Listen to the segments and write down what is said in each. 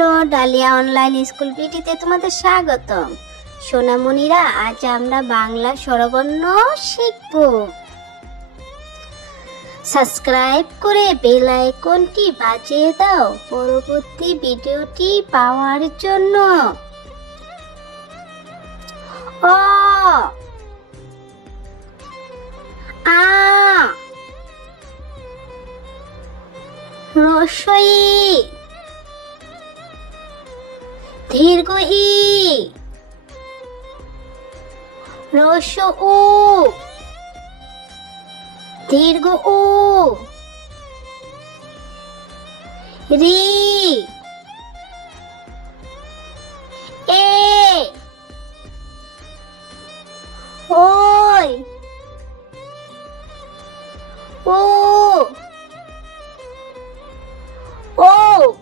Hello, dahlia online school পিটিতে তোমাদের স্বাগতম। সোনামণিরা, আজ আমরা বাংলা স্বরবর্ণ শিখব। সাবস্ক্রাইব করে বেল আইকনটি বাজিয়ে দাও পরবর্তী ভিডিওটি পাওয়ার জন্য। অ, আ, রস্বই, দীর্ঘ ই, রস্য উ, দীর্ঘ উ, রি, এ, ওই, ও, ও।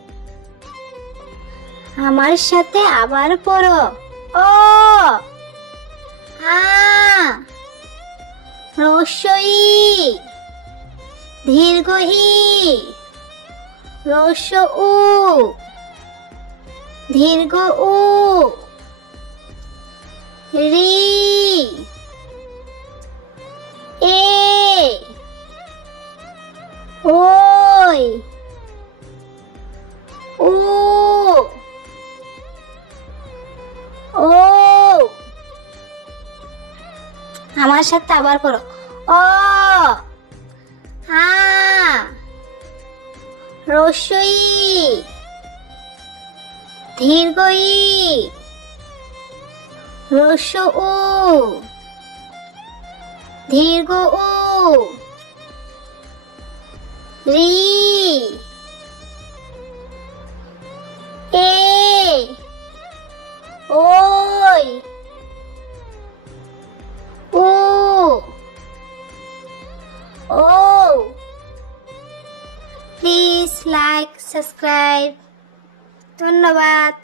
আমার সাথে আবার পড়ো। অ, আ, রস্বই, দীর্ঘ ই, রস্য উ, দীর্ঘ উ, রি, এ, ওই, ও, ও। আমার সাথে আবার পড়ো। অ, আ, রস্বই, দীর্ঘ ই, রস্য উ, দীর্ঘ উ, রি, এ, ওই, ও, ও। Please like, subscribe. ধন্যবাদ।